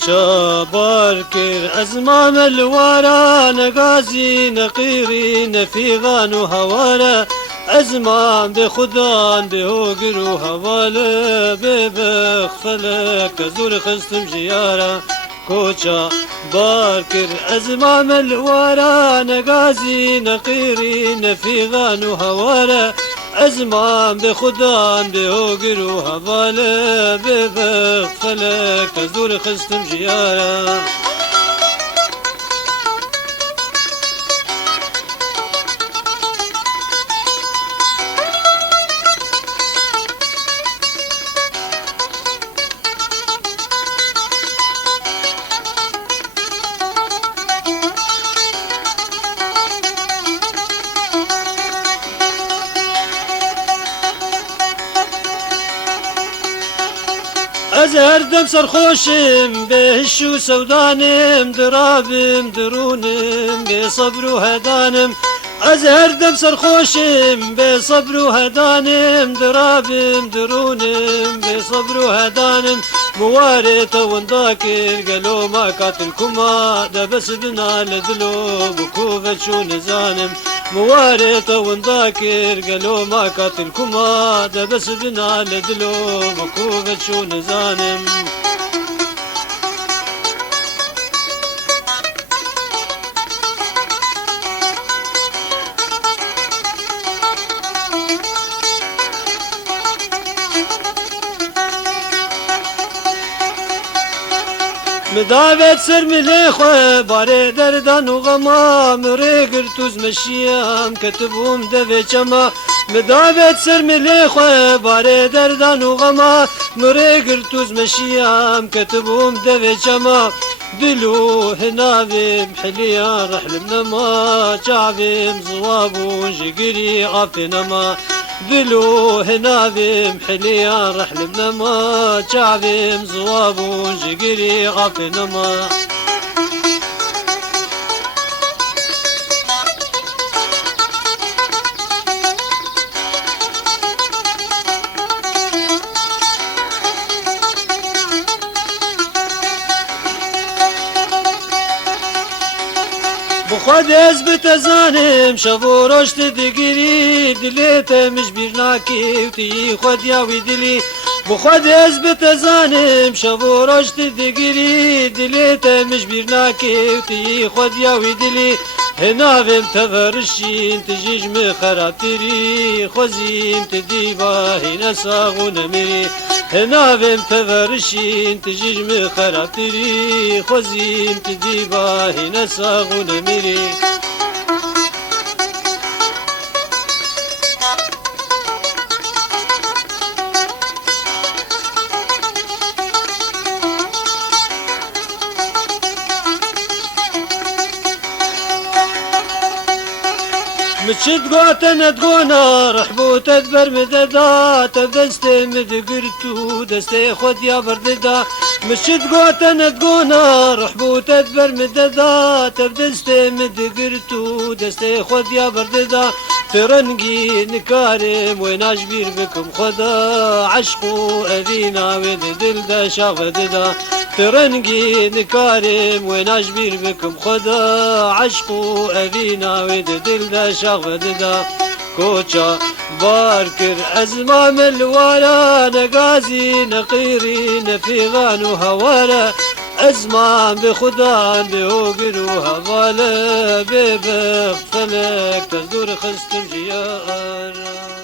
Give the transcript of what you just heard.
کوچا بارکر ازمام الوارا نغازی نقیری نفیغان و هوارا ازمام به خدان به هوگر و حواله به بخ فلک زور خستم جیارا کوچا بارکر ازمام الوارا نغازی نقیری نفیغان و هوارا ازمام به خدان به هوگر و حواله به بخ فلک زور خستم جیارا از هر دم سرخوشم بهش و سودانم درابم درونم به صبر و هدانم از هر دم سرخوشم به صبر و هدانم درابم درونم به صبر و هدانم موارد ونداكر قالوا ما قاتلكما ده بس بنا لدلو بكوفة شو نزانم موارد ونداكر قالوا ما قاتلكما ده بس بنا لدلو بكوفة شو نزانم مداوت سر مليخو باري دردان وغما مريقر توز مشيام كتبهم دفي جما مداوت سر مليخو باري دردان وغما مريقر توز مشيام كتبهم دفي جما دلو هنابي محليا رحل منما شعبي مزواب جقري عافنما دلو هنابي محليا رحل منما شعبي مزواب جقري عافنما بخود اثبت زانم شبو رشت دگیری دلیت مش بیرناکی و تی خود یاوی دلی بخود اثبت زانم شبو رشت دگیری دلیت مش بیرناکی و تی خود یاوی دلی هناوم تفرشين تجيج خراتيري خوزيم تديبا هنا ساغو نميري هناوم تفرشين تجيج خراتيري خوزيم تديبا هنا ساغو نميري مشت قوتنا تقونا رحبو تدبر مددا تبدستي مدقرتو دستي خود يا برددا مشت قوتنا تقونا رحبو تدبر مددا تبدستي مدقرتو دستي خود يا برددا ترنقي نكارم وين اجبير بكم خدا عشقو اذينا ود دل دا شاغددا ترنقي نكارم وين اجبير بكم خدا عشقو اذينا ود دل دا شاغددا کوچا باركر ازمام الوارا نغازي نقيري نفيغان وهوارا ازمام بخدان بهوقر وهوالا ببغ فلك تزدور خستم جيار